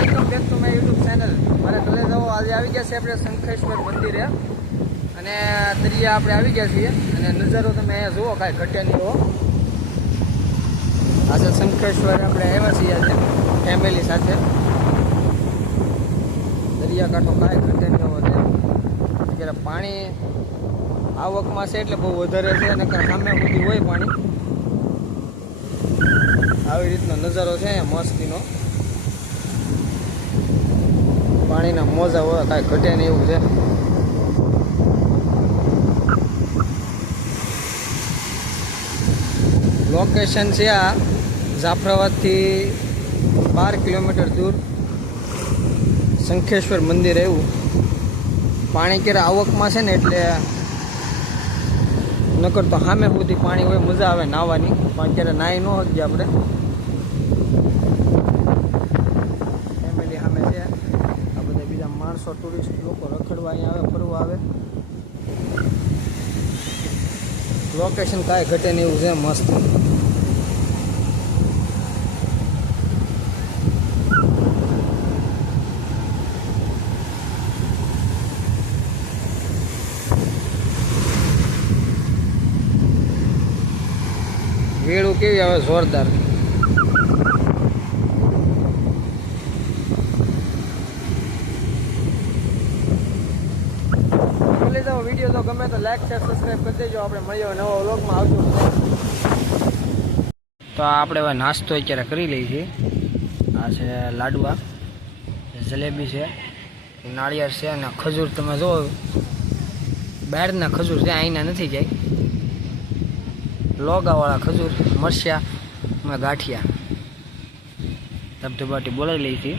Welcome back to my YouTube channel. મારે ભલે જાઓ આજે આવી ગયા છે આપણે શંખેશ્વર મંદિરે અને દરિયા આપણે આવી ગયા છીએ અને નજારો તમે અહીંયા જુઓ કાંઈ ઘટે નહીં એવો. આજે શંખેશ્વર આપણે આવ્યા છીએ આજે ફેમિલી સાથે. દરિયાકાંઠો કાંઈ ઘટે નહીં એવો છે. અત્યારે પાણી આવકમાં છે એટલે બહુ વધારે છે અને સામે સુધી હોય પાણી. આવી રીતનો નજારો છે અહીંયા મસ્તીનો. પાણીના મોજા હોય કાંઈ ઘટે નહીં એવું છે. લોકેશન છે આ જાફરાબાદથી 12 કિલોમીટર દૂર શંખેશ્વર મંદિર એવું. પાણી ક્યારે આવકમાં છે ને એટલે નકર તો સામે સુધી પાણી હોય, મજા આવે નાહવાની, પણ ક્યારે નાહી ન શકીએ આપણે. ફેમિલી સામે છે. આ બધા બીજા માણસો ટુરિસ્ટ લોકો રખડવા અહીંયા આવે, ફરવા આવે. લોકેશન કાંઈ ઘટે નહીં એવું છે, મસ્ત. વેળું કેવી આવે જોરદાર. બોલી જાઓ, વિડીયો તો ગમે તો લાઈક શેર સબસ્ક્રાઈબ કરી દેજો. આપણે મળીએ નવા વ્લોગમાં. આવજો. તો આપણે હવે નાસ્તો અત્યારે કરી લઈએ છીએ. આ છે લાડવા, જલેબી છે, નાળિયેર છે અને ખજૂર. તમે જુઓ બહારના ખજૂર છે, અહીંના નથી જાય. લોગાવાળા ખજૂર, મરચા, ગાંઠિયા, ધબધબાટી બોલાવી લઈ હતી.